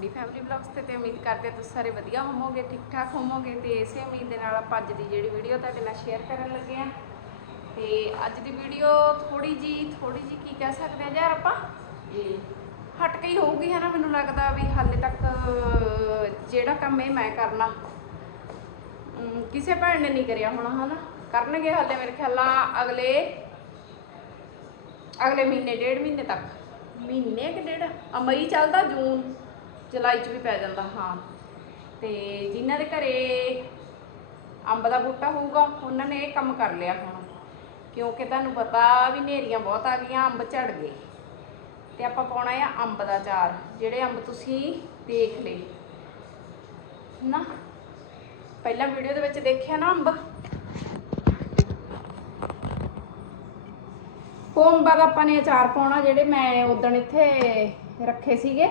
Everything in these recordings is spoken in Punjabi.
ਮੁੰਡੀ ਫੈਮਿਲੀ ਵਲੌਗਸ ਤੇ ਤੇ ਉਮੀਦ ਕਰਦੇ ਤੁਸੀਂ ਸਾਰੇ ਵਧੀਆ ਹੋਵੋਗੇ ਠੀਕ ਠਾਕ ਹੋਵੋਗੇ ਤੇ ਇਸੇ ਉਮੀਦ ਦੇ ਨਾਲ ਆਪਾਂ ਅੱਜ ਦੀ ਜਿਹੜੀ ਵੀਡੀਓ ਤੁਹਾਡੇ ਨਾਲ ਸ਼ੇਅਰ ਕਰਨ ਲੱਗੇ ਆ ਤੇ ਅੱਜ ਦੀ ਵੀਡੀਓ ਥੋੜੀ ਜੀ ਥੋੜੀ ਜੀ ਕੀ ਕਹਿ ਸਕਦੇ ਆ ਯਾਰ ਆਪਾਂ? ਇਹ ਹਟ ਕੇ ਹੀ ਹੋਊਗੀ ਹੈ ਨਾ ਮੈਨੂੰ ਲੱਗਦਾ ਵੀ ਹਾਲੇ ਤੱਕ ਜਿਹੜਾ ਕੰਮ ਇਹ ਮੈਂ ਕਰਨਾ ਕਿਸੇ ਭੈਣ ਨੇ ਨਹੀਂ ਕਰਿਆ ਹੋਣਾ ਹਨਾ? ਕਰਨਗੇ ਹਾਲੇ ਮੇਰੇ ਖਿਆਲ ਨਾਲ ਅਗਲੇ ਅਗਲੇ ਮਹੀਨੇ ਡੇਢ ਮਹੀਨੇ ਤੱਕ। ਮਹੀਨੇ ਕਿ ਡੇਢ? ਆ ਮਈ ਚੱਲਦਾ ਜੂਨ। ਜੁਲਾਈ ਚ ਵੀ ਪੈ ਜਾਂਦਾ, ਹਾਂ। ਤੇ ਜਿਨ੍ਹਾਂ ਦੇ ਘਰੇ ਅੰਬ ਦਾ ਬੂਟਾ ਹੋਊਗਾ, ਉਹਨਾਂ ਨੇ ਇਹ ਕੰਮ ਕਰ ਲਿਆ ਹੁਣ। ਕਿਉਂਕਿ ਤੁਹਾਨੂੰ ਪਤਾ ਵੀ ਨੇਰੀਆਂ ਬਹੁਤ ਆ ਗਈਆਂ, ਅੰਬ ਝੜ ਗਏ। ਤੇ ਆਪਾਂ ਪਾਉਣਾ ਆ ਅੰਬ ਦਾ ਚਾਰ ਜਿਹੜੇ ਅੰਬ ਤੁਸੀਂ ਦੇਖ ਲਏ। ਨਾ ਪਹਿਲਾਂ ਵੀਡੀਓ ਦੇ ਵਿੱਚ ਦੇਖਿਆ ਨਾ ਅੰਬ? ਉਹ ਅੰਬਾਂ ਦਾ ਆਪਾਂ ਨੇ ਅਚਾਰ ਪਾਉਣਾ, ਜਿਹੜੇ ਮੈਂ ਉਦੋਂ ਇੱਥੇ ਰੱਖੇ ਸੀਗੇ।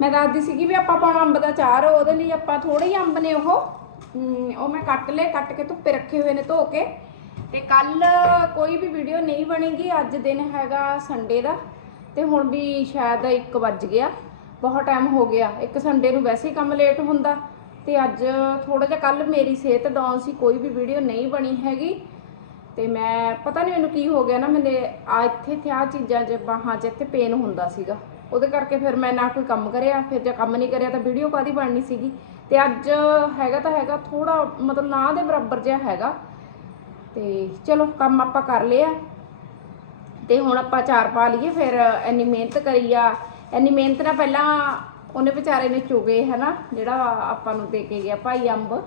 ਮੈਂ ਦੱਸਦੀ ਸੀਗੀ ਵੀ ਆਪਾਂ ਪਾਉਣਾ ਅੰਬ ਦਾ ਚਾਰ, ਉਹਦੇ ਲਈ ਆਪਾਂ ਥੋੜੇ ਹੀ ਅੰਬ ਨੇ ਉਹ। ਉਹ ਮੈਂ ਕੱਟ ਲਏ, ਕੱਟ ਕੇ ਧੁੱਪੇ ਰੱਖੇ ਹੋਏ ਨੇ ਧੋ ਕੇ। ਤੇ ਕੱਲ ਕੋਈ ਵੀ ਵੀਡੀਓ ਨਹੀਂ ਬਣੇਗੀ, ਅੱਜ ਦਿਨ ਹੈਗਾ ਸੰਡੇ ਦਾ। ਤੇ ਹੁਣ ਵੀ ਸ਼ਾਇਦ 1 ਵੱਜ ਗਿਆ। ਬਹੁਤ ਟਾਈਮ ਹੋ ਗਿਆ। ਇੱਕ ਸੰਡੇ ਨੂੰ ਵੈਸੇ ਹੀ ਕੰਮ ਲੇਟ ਹੁੰਦਾ। ਤੇ ਅੱਜ ਥੋੜਾ ਜਿਹਾ ਕੱਲ ਮੇਰੀ ਸਿਹਤ ਡਾਊਨ ਸੀ, ਕੋਈ ਵੀ ਵੀਡੀਓ ਨਹੀਂ ਬਣੀ ਹੈਗੀ। ਤੇ ਮੈਂ, ਪਤਾ ਨਹੀਂ ਮੈਨੂੰ ਕੀ ਹੋ ਗਿਆ ਨਾ, ਮੈਨੇ ਆ ਇੱਥੇ ਤੇ ਚੀਜ਼ਾਂ 'ਚ ਬਾਹਾਂ 'ਚ ਇੱਥੇ ਪੇਨ ਹੁੰਦਾ ਸੀਗਾ। ਉਹਦੇ ਕਰਕੇ ਫਿਰ ਮੈਂ ਨਾ ਕੋਈ ਕੰਮ ਕਰਿਆ, ਫਿਰ ਜੇ ਕੰਮ ਨਹੀਂ ਕਰਿਆ ਤਾਂ ਵੀਡੀਓ ਕਾਦੀ ਬਣਨੀ ਸੀਗੀ? ਤੇ ਅੱਜ ਹੈਗਾ ਤਾਂ ਹੈਗਾ ਥੋੜਾ ਮਤਲਬ ਨਾ ਦੇ ਬਰਾਬਰ ਜਿਹਾ ਹੈਗਾ। ਤੇ ਚਲੋ, ਕੰਮ ਆਪਾਂ ਕਰ ਲਿਆ ਤੇ ਹੁਣ ਆਪਾਂ ਚਾਰ ਪਾ ਲਈਏ, ਫਿਰ ਇੰਨੀ ਮਿਹਨਤ ਕਰੀ ਆ। ਇੰਨੀ ਮਿਹਨਤ ਨਾਲ ਪਹਿਲਾਂ ਉਹਨੇ ਵਿਚਾਰੇ ਨੇ ਚੁਗੇ, ਹਨਾ, ਜਿਹੜਾ ਆਪਾਂ ਨੂੰ ਦੇ ਕੇ ਗਿਆ ਭਾਈ ਅੰਬ।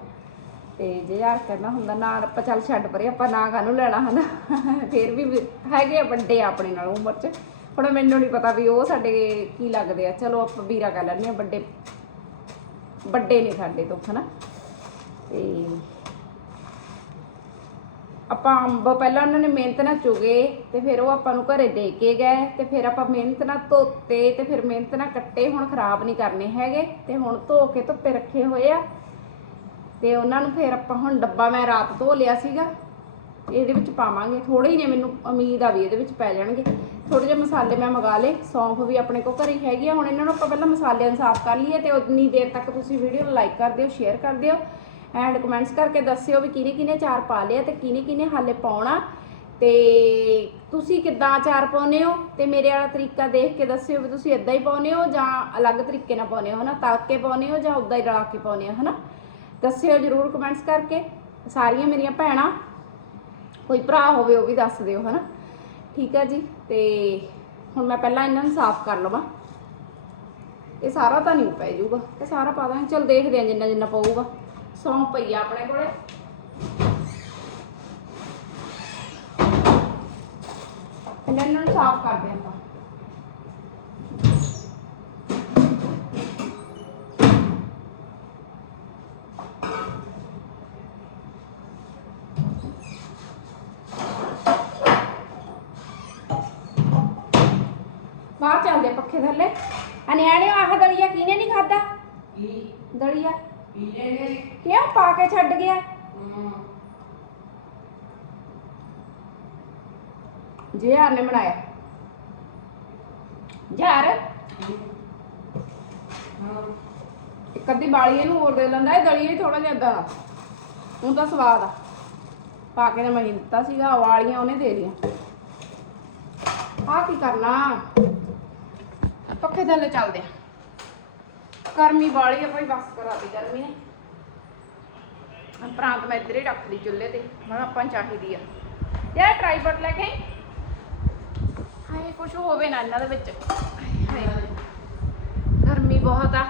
ਤੇ ਜੇ ਯਾਰ ਕਰਨਾ ਹੁੰਦਾ, ਨਾ ਆਪਾਂ ਚੱਲ ਛੱਡ ਪਰੇ, ਆਪਾਂ ਨਾ ਕਾਹਨੂੰ ਲੈਣਾ, ਹਨਾ। ਫਿਰ ਵੀ ਹੈਗੇ ਆ ਵੱਡੇ ਆਪਣੇ ਨਾਲ ਉਮਰ 'ਚ। ਹੁਣ ਮੈਨੂੰ ਨਹੀਂ ਪਤਾ ਵੀ ਉਹ ਸਾਡੇ ਕੀ ਲੱਗਦੇ ਆ। ਚਲੋ ਆਪਾਂ ਵੀਰਾ ਕਰ ਲੈਂਦੇ ਆ ਵੱਡੇ ਵੱਡੇ ਨੇ ਸਾਡੇ ਤੋਂ, ਹਨਾ? ਤੇ ਆਪਾਂ ਅੰਬ ਪਹਿਲਾਂ ਉਹਨਾਂ ਨੇ ਮਿਹਨਤ ਨਾਲ ਚੁਗੇ, ਤੇ ਫਿਰ ਉਹ ਆਪਾਂ ਨੂੰ ਘਰੇ ਦੇ ਕੇ ਗਏ, ਤੇ ਫਿਰ ਆਪਾਂ ਮਿਹਨਤ ਨਾਲ ਧੋਤੇ, ਤੇ ਫਿਰ ਮਿਹਨਤ ਨਾਲ ਕੱਟੇ, ਹੁਣ ਖਰਾਬ ਨਹੀਂ ਕਰਨੇ ਹੈਗੇ, ਤੇ ਹੁਣ ਧੋ ਕੇ ਧੁੱਪੇ ਰੱਖੇ ਹੋਏ ਆ। ਤੇ ਉਹਨਾਂ ਨੂੰ ਫਿਰ ਆਪਾਂ ਹੁਣ ਡੱਬਾ ਮੈਂ ਰਾਤ ਧੋ ਲਿਆ ਸੀਗਾ, ਇਹਦੇ ਵਿੱਚ ਪਾਵਾਂਗੇ। ਥੋੜੇ ਹੀ ਨੇ ਮੈਨੂੰ, ਉਮੀਦ ਆ ਵੀ ਇਹਦੇ ਵਿੱਚ ਪੈ ਜਾਣਗੇ। ਥੋੜੇ ਜਿਹੇ ਮਸਾਲੇ ਮੈਂ ਮੰਗਾ ਲਏ, ਸੌਂਫ ਵੀ ਆਪਣੇ ਕੋਲ ਘਰੇ ਹੀ ਹੈਗੀ ਆ, ਹੁਣ ਇਹਨਾਂ ਨੂੰ ਆਪਾਂ ਪਹਿਲਾਂ ਮਸਾਲਿਆਂ ਨੂੰ ਸਾਫ਼ ਕਰ ਲਈਏ ਤੇ ਉਨੀ ਦੇਰ ਤੱਕ ਤੁਸੀਂ ਵੀਡੀਓ ਨੂੰ ਲਾਈਕ ਕਰ ਦਿਓ ਸ਼ੇਅਰ ਕਰ ਦਿਓ ਐਂਡ ਕਮੈਂਟਸ ਕਰਕੇ ਦੱਸਿਓ ਵੀ ਕਿਹਨੇ ਕਿਹਨੇ ਚਾਰ ਪਾ ਲਿਆ ਤੇ ਕਿਹਨੇ ਕਿਹਨੇ ਹਾਲੇ ਪਾਉਣਾ ਤੇ ਤੁਸੀਂ ਕਿੱਦਾਂ ਅਚਾਰ ਪਾਉਨੇ ਹੋ ਤੇ ਮੇਰੇ ਵਾਲਾ ਤਰੀਕਾ ਦੇਖ ਕੇ ਦੱਸਿਓ ਵੀ ਤੁਸੀਂ ਇਦਾਂ ਹੀ ਪਾਉਨੇ ਹੋ ਜਾਂ ਅਲੱਗ ਤਰੀਕੇ ਨਾਲ ਪਾਉਨੇ ਹੋ, ਹਨਾ? ਤਲ ਕੇ ਪਾਉਨੇ ਹੋ ਜਾਂ ਉਦਾਂ ਹੀ ਰਲਾ ਕੇ ਪਾਉਨੇ ਹੋ, ਹਨਾ? ਦੱਸਿਓ ਜਰੂਰ ਕਮੈਂਟਸ ਕਰਕੇ। ਸਾਰੀਆਂ ਮੇਰੀਆਂ ਭੈਣਾਂ, ਕੋਈ ਭਰਾ ਹੋਵੇ ਉਹ ਵੀ ਦੱਸ ਦਿਓ, ਹਨਾ? ਠੀਕ ਹੈ ਜੀ, ਤੇ ਹੁਣ ਮੈਂ ਪਹਿਲਾਂ ਇਹਨਾਂ ਨੂੰ ਸਾਫ਼ ਕਰ ਲਵਾਂ। ਇਹ ਸਾਰਾ ਤਾਂ ਨਹੀਂ ਪੈ ਜਾਊਗਾ, ਇਹ ਸਾਰਾ ਪਾ ਦਾਂਗੇ। ਚਲ ਦੇਖਦੇ ਹਾਂ ਜਿੰਨਾ ਜਿੰਨਾ ਪਊਗਾ। ਸੌਂਫ ਪਈ ਆ ਆਪਣੇ ਕੋਲੇ। ਪਹਿਲਾਂ ਇਹਨਾਂ ਨੂੰ ਸਾਫ਼ ਕਰਦੇ ਹਾਂ ਆਪਾਂ। ਬਾਹਰ ਚੱਲਦੇ ਆ ਪੱਖੇ ਥੱਲੇ। ਆ ਨਿਆਣੇ ਆਹ ਦਲੀਆ ਕਿਹਨੇ ਨਹੀਂ ਖਾਦਾ ਦਲੀਆ। ਕਿਉਂ ਪਾ ਕੇ ਛੱਡ ਗਿਆ? ਜੇ ਯਾਰ ਨੇ ਬਣਾਇਆ। ਯਾਰ। ਇੱਕ ਅੱਧੀ ਬਾਲੀ ਇਹਨੂੰ ਹੋਰ ਦੇ ਲੈਂਦਾ ਇਹ ਦਲੀਆ ਹੀ ਥੋੜਾ ਜਿਹਾ ਏਦਾਂ ਦਾ ਹੁਣ ਤਾਂ ਸਵਾਦ ਆ। ਪਾ ਕੇ ਨੇ ਮੈਂ ਦਿੱਤਾ ਸੀਗਾ ਵਾਲੀਆਂ ਉਹਨੇ ਦੇ ਦੀਆਂ ਆ ਕੀ ਕਰਨਾ? ਪੱਖੇ ਥੱਲੇ ਚੱਲਦੇ ਆ। ਗਰਮੀ ਬਾਲੀ ਆ ਭਾਈ, ਬਸ ਕਰਾਤੀ ਗਰਮੀ ਨੇ। ਪ੍ਰਾਂਤ ਮੈਂ ਇੱਧਰ ਹੀ ਰੱਖ ਲਈ ਚੁੱਲ੍ਹੇ ਤੇ, ਮੈਂ ਆਪਾਂ ਚਾਹੀਦੀ ਆ। ਯਾਰ ਟਰਾਈਪੋਡ ਲੈ ਕੇ। ਹਾਏ, ਕੁਛ ਹੋਵੇ ਨਾ ਇਹਨਾਂ ਦੇ ਵਿੱਚ। ਗਰਮੀ ਬਹੁਤ ਆ।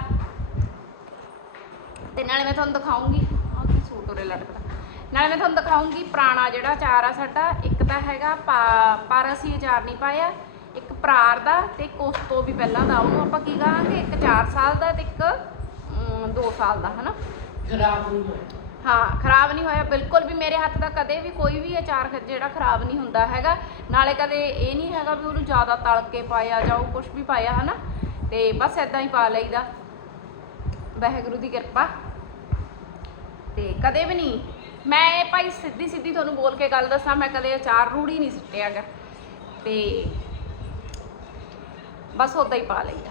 ਤੇ ਨਾਲੇ ਮੈਂ ਤੁਹਾਨੂੰ ਦਿਖਾਉਂਗੀ, ਆਹ ਕੀ ਸੂਟ ਉਰੇ ਲਟਕਦਾ ਨਾਲੇ ਮੈਂ ਤੁਹਾਨੂੰ ਦਿਖਾਉਂਗੀ ਪੁਰਾਣਾ ਜਿਹੜਾ ਅਚਾਰ ਆ ਸਾਡਾ, ਇੱਕ ਤਾਂ ਹੈਗਾ ਪਰ ਅਸੀਂ ਅਚਾਰ ਨਹੀਂ ਪਾਇਆ। ਪ੍ਰਾਰ ਦਾ ਤੇ ਇੱਕ ਉਸ ਤੋਂ ਵੀ ਪਹਿਲਾਂ ਦਾ ਉਹਨੂੰ ਆਪਾਂ ਕੀ ਕਹਾਂਗੇ? ਇੱਕ 4 ਸਾਲ ਦਾ ਤੇ ਇੱਕ 2 ਸਾਲ ਦਾ ਹਨਾ? ਖਰਾਬ ਨਹੀਂ ਹੋਇਆ। ਹਾਂ ਖਰਾਬ ਨਹੀਂ ਹੋਇਆ। ਬਿਲਕੁਲ ਵੀ ਮੇਰੇ ਹੱਥ ਦਾ ਕਦੇ ਵੀ ਕੋਈ ਵੀ ਅਚਾਰ ਜਿਹੜਾ ਖਰਾਬ ਨਹੀਂ ਹੁੰਦਾ ਹੈਗਾ। ਨਾਲੇ ਕਦੇ ਇਹ ਨਹੀਂ ਹੈਗਾ ਵੀ ਉਹਨੂੰ ਜ਼ਿਆਦਾ ਤਲ ਕੇ ਪਾਇਆ ਜਾਂ ਉਹ ਕੁਝ ਵੀ ਪਾਇਆ ਹਨਾ? ਤੇ ਬਸ ਇਦਾਂ ਹੀ ਪਾ ਲਈਦਾ। ਵਾਹਿਗੁਰੂ ਦੀ ਕਿਰਪਾ। ਤੇ ਕਦੇ ਵੀ ਨਹੀਂ। ਮੈਂ ਇਹ ਭਾਈ ਸਿੱਧੀ ਸਿੱਧੀ ਤੁਹਾਨੂੰ ਬੋਲ ਕੇ ਗੱਲ ਦੱਸਾਂ ਮੈਂ ਕਦੇ ਅਚਾਰ ਰੂੜੀ ਨਹੀਂ ਸਿੱਟਿਆਗਾ ਤੇ ਬਸ ਉਦਾਂ ਹੀ ਪਾ ਲਈ ਆ।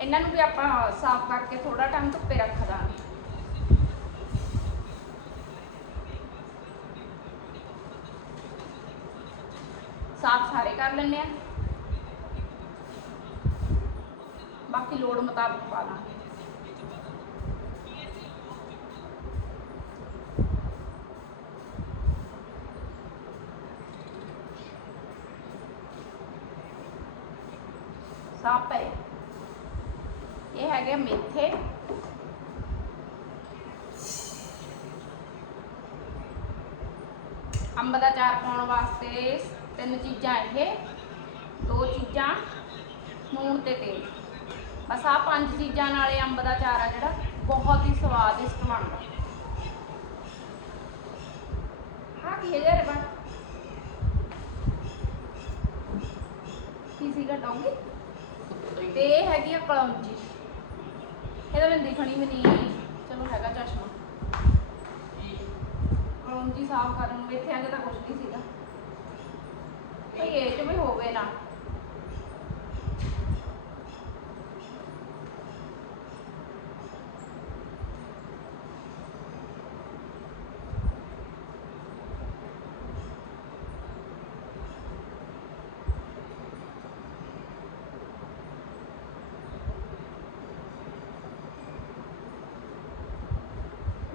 ਇਹਨਾਂ ਨੂੰ ਵੀ ਆਪਾਂ ਸਾਫ਼ ਕਰਕੇ ਥੋੜਾ ਟਾਈਮ ਧੁੱਪੇ ਰੱਖ ਦਾਂਗੇ। ਸਾਫ਼ ਸਾਰੇ ਕਰ ਲੈਣੇ ਆ। ਬਾਕੀ ਲੋੜ ਮੁਤਾਬਕ ਪਾ ਲਾਂਗੇ ਸਾਫ਼ ਪਏ ਇਹ ਹੈਗੇ ਮੇਥੇ ਅੰਬ ਦਾ ਚਾਰ ਪਾਉਣ ਵਾਸਤੇ ਤਿੰਨ ਚੀਜ਼ਾਂ ਇਹ, ਦੋ ਚੀਜ਼ਾਂ, ਨੂਣ ਤੇ ਤੇਲ। ਬਸ ਆਹ ਪੰਜ ਚੀਜ਼ਾਂ ਨਾਲ ਅੰਬ ਦਾ ਚਾਰ ਆ ਜਿਹੜਾ ਬਹੁਤ ਹੀ ਸਵਾਦਿਸ਼ਟ ਬਣਦਾ। ਹਾਂ ਕੀ ਹੈ ਜਰੇ ਬਣ ਕੀ ਸੀਗਾ ਡੌਂਗੀ? ਤੇ ਇਹ ਹੈਗੀ ਆ ਕਲੌਂਜੀ। ਇਹਦਾ ਮੈਨੂੰ ਦਿਖਣੀ ਵੀ ਨਹੀਂ। ਚਲੋ ਹੈਗਾ ਚਸ਼ਮਾ। ਜੀ ਸਾਫ਼ ਕਰਨ ਨੂੰ ਇੱਥੇ ਆਂਦੇ ਤਾਂ ਕੁਝ ਨਹੀਂ ਸੀਗਾ। ਇਹ ਚ ਵੀ ਹੋਵੇ ਨਾ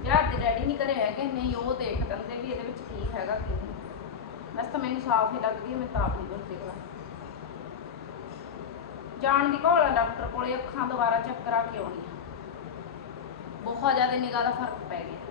ਜਿਹੜਾ ਅੱਜ ਡੈਡੀ ਨਹੀਂ ਕਰੇ ਹੈਗੇ ਨਹੀਂ ਉਹ ਦੇਖ ਦਿੰਦੇ ਵੀ ਇਹਦੇ ਵਿੱਚ ਕੀ ਹੈਗਾ, ਕੀ ਨਹੀਂ। ਬਸ ਤਾਂ ਮੈਨੂੰ ਸਾਫ਼ ਹੀ ਲੱਗਦੀ ਹੈ ਮੈਂ ਤਾਂ ਆਪ ਨਹੀਂ ਕੁਝ ਦੇਖਦਾ ਜਾਣ ਦੀ ਘੋਲ ਆ ਡਾਕਟਰ ਕੋਲੇ, ਅੱਖਾਂ ਦੁਬਾਰਾ ਚੈੱਕ ਕਰਾ ਕੇ ਆਉਣੀ ਆ। ਬਹੁਤ ਜ਼ਿਆਦਾ ਨਿਗਾਹ ਦਾ ਫ਼ਰਕ ਪੈ ਗਿਆ।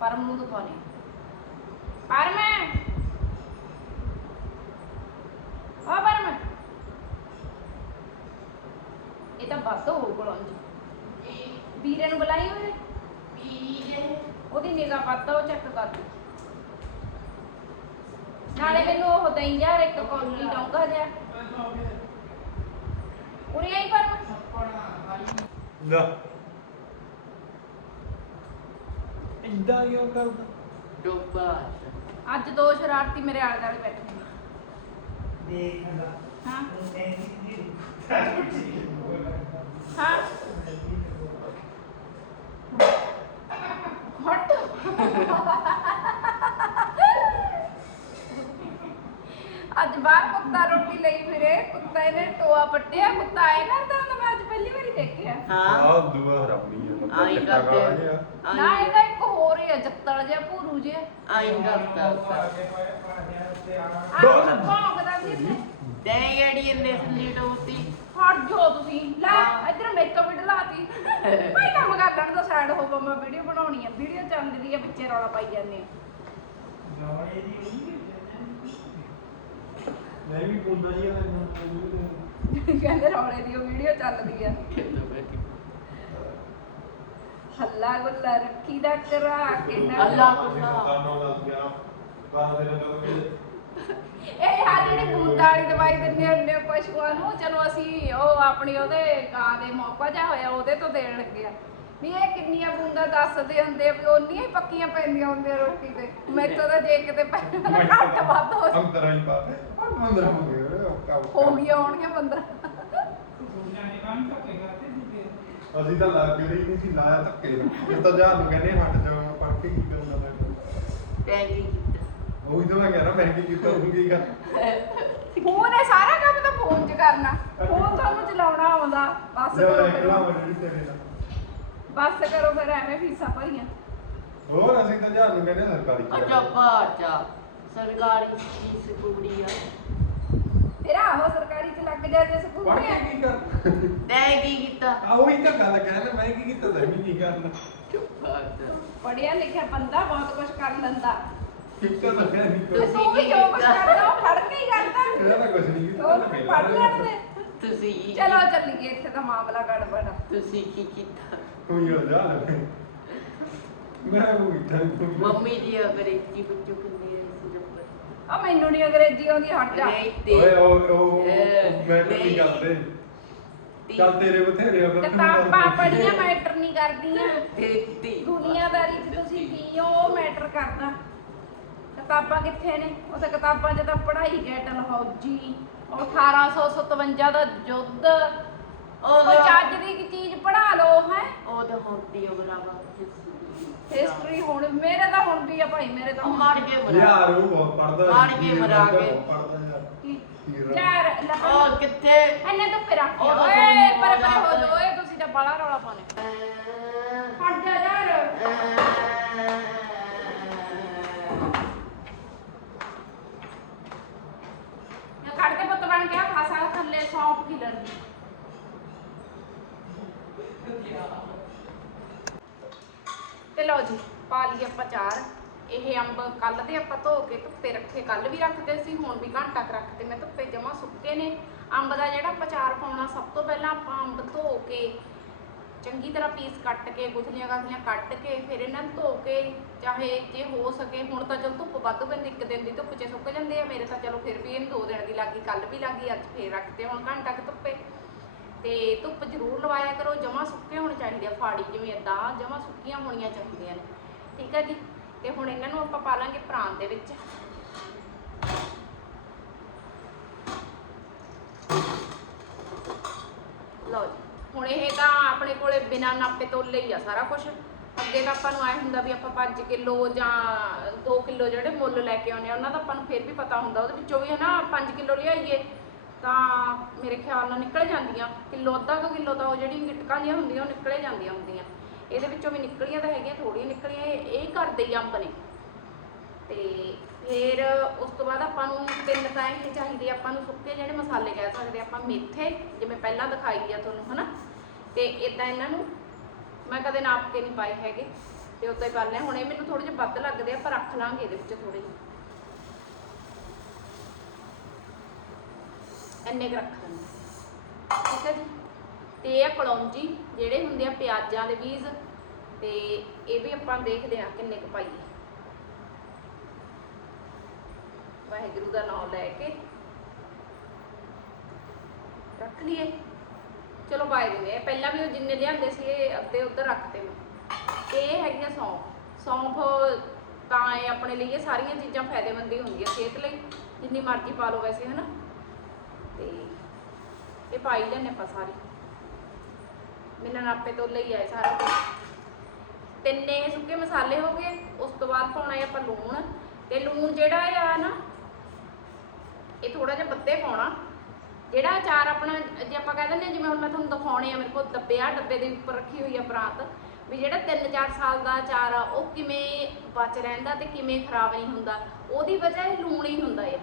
ਪਰਮ ਨੂੰ ਦਿਖਾਉਣੇ ਪਰਮ! ਆ ਪਰਮ! ਇਹ ਤਾਂ ਵੱਧ ਹੋ ਕੋਲੋਂ ਜੀ ਵੀਰੇ ਨੂੰ ਬੁਲਾਈ ਹੋਏ ਉਹਦੀ ਨਿਗਾਹ ਪੱਤਾ ਉਹ ਚੈੱਕ ਕਰ। ਲਈ ਨਾਲੇ ਮੈਨੂੰ ਉਹ ਦਈ ਯਾਰ ਇੱਕ ਕੌਲੀ ਡੌਂਗਾ ਜਿਹਾ ਉਰੇ ਆਈ ਪਰਮ। ਨਾ। ਇੰਦਾ ਕਿਉਂ ਕਰਦਾ ਡੋਬਾ ਅੱਜ ਦੋ ਸ਼ਰਾਰਤੀ ਮੇਰੇ ਆਲੇ ਦੁਆਲੇ ਬੈਠੇ ਨੇ। ਦੇਖ ਲੈ। ਹਾਂ। ਹਾਂ ਹਾਂ। ਹਟ। ਅੱਜ ਬਾਹਰ ਕੁੱਤਾ ਰੋਟੀ ਲਈ ਫਿਰੇ। ਕੁੱਤਾ ਇਹਨੇ ਟੋਆ ਪੱਟਿਆ। ਕੁੱਤਾ ਆਏ ਕਰਦਾ ਹੁੰਦਾ ਮੈਂ ਅੱਜ ਪਹਿਲੀ ਵਾਰੀ ਦੇਖਿਆ। ਹਾਂ। ਆ ਦੁਆ ਹਰਾਮੀ ਆ। ਆਈ ਕਰਦੇ ਨਾ ਇਹਦਾ ਇੱਕ ਹੋਰ ਹੀ ਆ ਜੱਤਲ ਜਿਹਾ ਭੂਰੂ ਜਿਹਾ। ਆਈ ਕਰਦਾ ਆਹ ਭੌਂਕਦਾ ਸੀ ਇੱਥੇ। ਤੇ ਜਿਹੜੀ ਇਹਨੇ ਥੱਲੀ ਡੋਤੀ ਹਟ ਜਾਓ ਤੁਸੀਂ। ਲੈ ਇੱਧਰ ਮੇਕਅਪ ਵੀ ਢਲਾਤੀ ਭਾਈ ਕੰਮ ਕਰ ਲੈਣ ਦਾ ਸਾਈਡ ਹੋਵੋ ਮੈਂ ਵੀਡੀਓ ਬਣਾਉਣੀ ਆ। ਵੀਡੀਓ ਚੱਲਦੀ ਆ ਵਿੱਚੇ ਰੌਲਾ ਪਾਈ ਜਾਂਦੇ ਆ। ਮੈਂ ਵੀ ਪੁੰਦਾ ਹੀ ਆ ਕਹਿੰਦੇ ਰੌਲੇ ਦੀ ਉਹ ਵੀਡੀਓ ਚੱਲਦੀ ਆ। ਹੱਲਾ ਗੁੱਲਾ ਰੱਖੀ ਦਾ ਕਰਾ ਕੇ ਨਾ ਅੱਲਾ ਗਿਆ ਇਹ ਯਾਰ ਜਿਹੜੀ ਬੂੰਦਾਂ ਵਾਲੀ ਦਵਾਈ ਦਿੰਦੇ ਹੁੰਦੇ ਆ ਪਸ਼ੂਆਂ ਨੂੰ ਚਲੋ ਅਸੀਂ ਉਹ ਆਪਣੀ ਉਹਦੇ ਗਾਂ ਦੇ ਮੌਕਾ ਜਾ ਹੋਇਆ ਉਹਦੇ ਤੋਂ ਦੇਣ ਲੱਗੇ ਆ। ਵੀ ਇਹ ਕਿੰਨੀਆਂ ਬੂੰਦਾਂ ਦੱਸਦੇ ਹੁੰਦੇ ਆ ਵੀ ਉਹਨੀਆਂ ਹੀ ਪੱਕੀਆਂ ਪੈਂਦੀਆਂ ਹੁੰਦੀਆਂ ਰੋਟੀ ਤੇ। ਮੈਥੋਂ ਤਾਂ ਜੇ ਕਿਤੇ ਪਹਿਲਾਂ ਘੱਟ ਵੱਧ ਹੋ ਅੰਦਰ ਹੀ ਪਾ ਅੰਦਰ ਹੋ ਗਿਆ ਹੋ ਗਈਆਂ ਹੋਣਗੀਆਂ 15 ਅਸੀਂ ਤਾਂ ਲੱਗ ਰਹੀ ਨਹੀਂ ਸੀ ਲਾਇਆ ਧੱਕੇ ਇਹ ਤਾਂ ਜਾ ਨੂੰ ਕਹਿੰਦੇ ਹਟ ਜਾ ਮੈਂ ਪੜ ਕੇ ਕੀ ਕਰੂੰਗਾ ਮੈਂ? ਟੈਗੀ ਉਹੀ ਤਾਂ ਮੈਂ ਕਹਿਣਾ ਮੈਂ ਕੀ ਕੀਤਾ ਤੂੰ ਕੀ ਕਰ? ਫੋਨ ਹੈ ਸਾਰਾ ਕੰਮ ਤਾਂ ਫੋਨ 'ਚ ਕਰਨਾ। ਫੋਨ ਤੁਹਾਨੂੰ ਚਲਾਉਣਾ ਆਉਂਦਾ ਬਸ ਲੈ ਕਰੋ ਇਕਲਾ ਫਿਰ। ਤੇਰੇ ਬਸ ਕਰੋ ਫਿਰ ਐਵੇਂ ਫੀਸਾਂ ਭਰੀਆਂ। ਹੋਰ ਅਸੀਂ ਤਾਂ ਜਾ ਨੂੰ ਕਹਿੰਦੇ ਸਰਕਾਰੀ ਚ। ਅੱਛਾ ਬਾਚਾ ਸਰਕਾਰੀ ਫੀਸ ਕੁੜੀ ਆ। ਫਿਰ ਆਹੋ ਸਰਕਾਰੀ 'ਚ ਲੱਗ ਜਾ ਜੇ ਸਕੂਲ ਪੜ੍ਹ ਕੇ ਕੀ ਕਰ ਤੈਂ ਕੀ ਕੀਤਾ? ਆ ਉਹੀ ਤਾਂ ਗੱਲ ਕਹਿੰਦਾ ਮੈਂ ਕੀ ਕੀਤਾ ਤੇ ਵੀ ਕੀ ਕਰਨਾ? ਚੁੱਪਾ ਪੜਿਆ ਲਿਖਿਆ ਬੰਦਾ ਬਹੁਤ ਕੁਝ ਕਰ ਲੈਂਦਾ। ਕਿੱਕਾ ਤਾਂ ਕਹਿ ਨਹੀਂ। ਤੇ ਤੂੰ ਵੀ ਜੋ ਕੁਝ ਕਰਦਾ ਉਹ ਫੜ ਕੇ ਹੀ ਕਰਦਾ ਇਹਦਾ ਤਾਂ ਕੁਝ ਨਹੀਂ ਕੀਤਾ ਉਹ ਪੜ ਲੈਣ ਦੇ ਤੁਸੀਂ ਚਲੋ ਚੱਲੀਏ ਇੱਥੇ ਤਾਂ ਮਾਮਲਾ ਗੜਬੜ ਆ। ਤੁਸੀਂ ਕੀ ਕੀਤਾ? ਤੂੰ ਹੀ ਹੋ ਜਾ ਮੈਂ ਉਹ ਇੱਥੇ ਮੰਮੀ ਦੀ ਅੰਗਰੇਜ਼ੀ ਨੰਬਰ ਆ ਮੈਨੂੰ ਨਹੀਂ ਅੰਗਰੇਜ਼ੀ ਆਉਂਦੀ ਹਟ ਜਾ। ਨਹੀਂ ਤੇ ਓਏ ਉਹ ਉਹ ਮੈਂ ਨਹੀਂ ਨਹੀਂ। ਕਰਦੇ ਤੀ- ਚੱਲ ਤੇਰੇ ਬਥੇਰੇ ਆ ਤੈਨੂੰ ਕਿਤਾਬਾਂ। ਪੜ੍ਹੀਆਂ ਮੈਟਰ ਨਹੀਂ ਕਰਦੀਆਂ। ਤੇਤੀ ਦੁਨੀਆਦਾਰੀ 'ਚ ਤੁਸੀਂ ਕੀ ਹੋ ਉਹ ਮੈਟਰ ਕਰਦਾ। ਕਿਤਾਬਾਂ ਕਿੱਥੇ ਨੇ? ਉਹ ਤਾਂ ਕਿਤਾਬਾਂ 'ਚ ਤਾਂ ਪੜ੍ਹਾਈ ਗਏ ਡਲਹੌਜੀ ਉਹ 1857 ਦਾ ਯੁੱਧ। ਕੋਈ ਚੱਜ ਦੀ ਕੀ ਚੀਜ਼ ਪੜ੍ਹਾ ਲਓ ਹੈ। ਉਹ ਤਾਂ ਹੁੰਦੀ ਉਹ ਬਰਾਬਰ ਹਿਸਟਰੀ ਹੁਣ ਮੇਰੇ ਤਾਂ ਹੁਣ ਵੀ ਆ ਭਾਈ ਮੇਰੇ ਤਾਂ ਹੁਣ ਮਾਰ ਕੇ ਮਰਾ। ਯਾਰ ਉਹ ਬਹੁਤ ਪੜਦਾ ਮਾਰ ਕੇ ਮਰਾ ਕੇ। ਪੜਦਾ ਯਾਰ। ਉਹ ਕਿੱਥੇ? ਐਨੇ ਤਾਂ ਫਿਰ ਉਹ ਤਾਂ ਓਏ ਤੁਹਾਨੂੰ ਪਰ ਪਰ ਹੋ ਜਾਓ ਓਏ ਤੁਸੀਂ ਤਾਂ ਬੜਾ ਰੌਲਾ ਪਾਉਣੇ ਹਟ ਜਾ ਯਾਰ। ਮੈਂ ਕੱਢ ਕੇ ਪੁੱਤ ਬਣ ਗਿਆ ਖਾਸਾ ਥੱਲੇ ਸੌਂਪ ਕੀ ਲੜਦੀ ਤੇ ਲਓ ਜੀ, ਪਾ ਲਈ ਆਪਾਂ ਚਾਰ। ਇਹ ਅੰਬ ਕੱਲ ਦੇ ਆਪਾਂ ਧੋ ਕੇ ਧੁੱਪੇ ਰੱਖੇ ਕੱਲ ਵੀ ਰੱਖਦੇ ਸੀ, ਹੁਣ ਵੀ ਘੰਟਾ ਕੁ ਰੱਖਦੇ ਮੈਂ ਧੁੱਪੇ ਜਮਾ ਸੁੱਕੇ ਨੇ। ਅੰਬ ਦਾ ਜਿਹੜਾ ਆਪਾਂ ਪਾਉਣਾ, ਸਭ ਤੋਂ ਪਹਿਲਾਂ ਆਪਾਂ ਅੰਬ ਧੋ ਕੇ, ਚੰਗੀ ਤਰ੍ਹਾਂ ਪੀਸ ਕੱਟ ਕੇ ਗੁਠਲੀਆਂ ਗਾਠਲੀਆਂ ਕੱਟ ਕੇ, ਫਿਰ ਇਹਨਾਂ ਨੂੰ ਧੋ ਕੇ, ਚਾਹੇ ਜੇ ਹੋ ਸਕੇ, ਹੁਣ ਤਾਂ ਚਲ ਧੁੱਪ ਵੱਧ ਪੈਂਦੀ, ਇੱਕ ਦਿਨ ਦੀ ਧੁੱਪ 'ਚ ਸੁੱਕ ਜਾਂਦੇ ਆ, ਮੇਰੇ ਤਾਂ ਚਲੋ ਫਿਰ ਵੀ ਇਹਨੂੰ ਦੋ ਦਿਨ ਦੀ ਲੱਗੀ ਕੱਲ ਵੀ ਲੱਗੀ ਅੱਜ ਫੇਰ ਰੱਖਦੇ ਹੁਣ ਘੰਟਾ ਕੁ ਧੁੱਪੇ। ਤੇ ਧੁੱਪ ਜ਼ਰੂਰ ਲਵਾਇਆ ਕਰੋ, ਜਮਾ ਸੁੱਕੇ ਹੋਣੇ ਚਾਹੀਦੇ ਆ ਫਾੜੀ ਜਿਵੇਂ ਇਦਾਂ ਜਮਾ ਸੁੱਕੀਆਂ ਹੋਣੀਆਂ ਚਾਹੀਦੀਆਂ ਨੇ। ਠੀਕ ਹੈ ਜੀ? ਤੇ ਹੁਣ ਇਹਨਾਂ ਨੂੰ ਆਪਾਂ ਪਾ ਲਾਂਗੇ ਪ੍ਰਾਨ ਦੇ ਵਿੱਚ। ਲਓ ਜੀ, ਹੁਣ ਇਹ ਤਾਂ ਆਪਣੇ ਕੋਲੇ ਬਿਨਾਂ ਨਾਪੇ ਤੋਂ ਹੀ ਆ ਸਾਰਾ ਕੁਝ ਅੱਗੇ ਤਾਂ ਆਪਾਂ ਨੂੰ ਆਏ ਹੁੰਦਾ ਵੀ ਆਪਾਂ 5 ਕਿਲੋ ਜਾਂ 2 ਕਿਲੋ ਜਿਹੜੇ ਮੁੱਲ ਲੈ ਕੇ ਆਉਨੇ ਆ, ਉਹਨਾਂ ਦਾ ਆਪਾਂ ਨੂੰ ਫਿਰ ਵੀ ਪਤਾ ਹੁੰਦਾ, ਉਹਦੇ ਵਿੱਚੋਂ ਵੀ ਹਨਾ 5 ਕਿਲੋ ਲਿਆਈਏ। ਤਾਂ ਮੇਰੇ ਖਿਆਲ ਨਾਲ ਨਿਕਲ ਜਾਂਦੀਆਂ। ਕਿਲੋ, ਅੱਧਾ ਕੁ ਕਿਲੋ ਤਾਂ ਉਹ ਜਿਹੜੀ ਗਿਟਕਾਂ ਦੀਆਂ ਹੁੰਦੀਆਂ, ਉਹ ਨਿਕਲੇ ਜਾਂਦੀਆਂ ਹੁੰਦੀਆਂ। ਇਹਦੇ ਵਿੱਚੋਂ ਵੀ ਨਿਕਲੀਆਂ ਤਾਂ ਹੈਗੀਆਂ ਥੋੜੀਆਂ ਨਿਕਲੀਆਂ। ਇਹ ਇਹ ਘਰ ਦੇ ਹੀ ਅੰਬ ਨੇ ਤੇ ਫਿਰ ਉਸ ਤੋਂ ਬਾਅਦ ਆਪਾਂ ਨੂੰ ਤਿੰਨ ਤਾਂ ਇਹ ਚਾਹੀਦੇ, ਆਪਾਂ ਨੂੰ ਸੁੱਕੇ ਜਿਹੜੇ ਮਸਾਲੇ ਕਹਿ ਸਕਦੇ ਆਪਾਂ ਮੇਥੇ ਜਿਵੇਂ ਪਹਿਲਾਂ ਦਿਖਾਈ ਆ ਤੁਹਾਨੂੰ, ਹਨਾ? ਤੇ ਇਦਾਂ ਇਹਨਾਂ ਨੂੰ ਮੈਂ ਕਦੇ ਨਾਪ ਕੇ ਨਹੀਂ ਪਾਏ ਹੈਗੇ। ਤੇ ਉੱਤੇ ਕਰ ਲਿਆ। ਹੁਣ ਇਹ ਮੈਨੂੰ ਥੋੜੇ ਜਿਹੇ ਵੱਧ ਲੱਗਦੇ ਆ, ਪਰ ਰੱਖ ਲਾਂਗੇ ਇਹਦੇ ਵਿੱਚ ਥੋੜੇ ਜਿਹੇ। ਇੰਨੇ ਕੁ ਰੱਖ ਦਿੰਦੇ ਠੀਕ ਹੈ ਜੀ? ਤੇ ਇਹ ਆ ਕਲੌਂਜੀ ਜਿਹੜੇ ਹੁੰਦੇ ਆ ਪਿਆਜ਼ਾਂ ਦੇ ਬੀਜ, ਤੇ ਇਹ ਵੀ ਆਪਾਂ ਦੇਖਦੇ ਆ ਕਿੰਨੇ ਕੁ ਪਾਈਏ ਵਾਹਿਗੁਰੂ ਦਾ ਨਾਮ ਲੈ ਕੇ ਰੱਖ ਲਈਏ। ਚਲੋ ਬਾਏ ਦੇ ਪਹਿਲਾਂ ਵੀ ਉਹ ਜਿੰਨੇ ਲਿਆਂਦੇ ਸੀ, ਇਹ ਅੱਧੇ ਉੱਧਰ ਰੱਖਤੇ ਮੈਂ। ਤੇ ਇਹ ਹੈਗੀਆਂ ਸੌਂਫ। ਸੌਂਫ ਤਾਂ ਇਹ ਆਪਣੇ ਲਈ ਇਹ ਸਾਰੀਆਂ ਚੀਜ਼ਾਂ ਫਾਇਦੇਮੰਦ ਹੀ ਹੁੰਦੀਆਂ ਸਿਹਤ ਲਈ। ਜਿੰਨੀ ਮਰਜ਼ੀ ਪਾ ਲਓ ਵੈਸੇ, ਹਨਾ? ਤੇ ਇਹ ਪਾਈ ਲੈਣੇ ਆਪਾਂ ਸਾਰੀ। ਬਿਨਾਂ ਨਾਪੇ ਤੋਂ ਲਈ ਆਏ ਸਾਰਾ। ਕੁਝ ਤਿੰਨੇ ਸੁੱਕੇ ਮਸਾਲੇ ਹੋ ਗਏ ਉਸ ਤੋਂ ਬਾਅਦ ਪਾਉਣਾ ਹੈ ਆਪਾਂ ਲੂਣ। ਤੇ ਲੂਣ ਜਿਹੜਾ ਆ ਨਾ ਇਹ ਥੋੜਾ ਜਿਹਾ ਬੱਤੇ ਪਾਉਣਾ। ਜਿਹੜਾ ਅਚਾਰ ਆਪਣਾ ਜੇ ਆਪਾਂ ਕਹਿ ਦਿੰਦੇ ਹਾਂ, ਜਿਵੇਂ ਹੁਣ ਮੈਂ ਤੁਹਾਨੂੰ ਦਿਖਾਉਣੇ ਆ ਮੇਰੇ ਕੋਲ ਡੱਬੇ ਆ ਡੱਬੇ ਦੇ ਉੱਪਰ ਰੱਖੀ ਹੋਈ ਆ ਬਰਾਤ ਵੀ ਜਿਹੜਾ 3-4 ਸਾਲ ਦਾ ਅਚਾਰ ਆ ਉਹ ਕਿਵੇਂ ਬਚ ਰਹਿੰਦਾ ਤੇ ਕਿਵੇਂ ਖਰਾਬ ਨਹੀਂ ਹੁੰਦਾ। ਉਹਦੀ ਵਜ੍ਹਾ ਇਹ ਲੂਣ ਹੀ ਹੁੰਦਾ ਆ।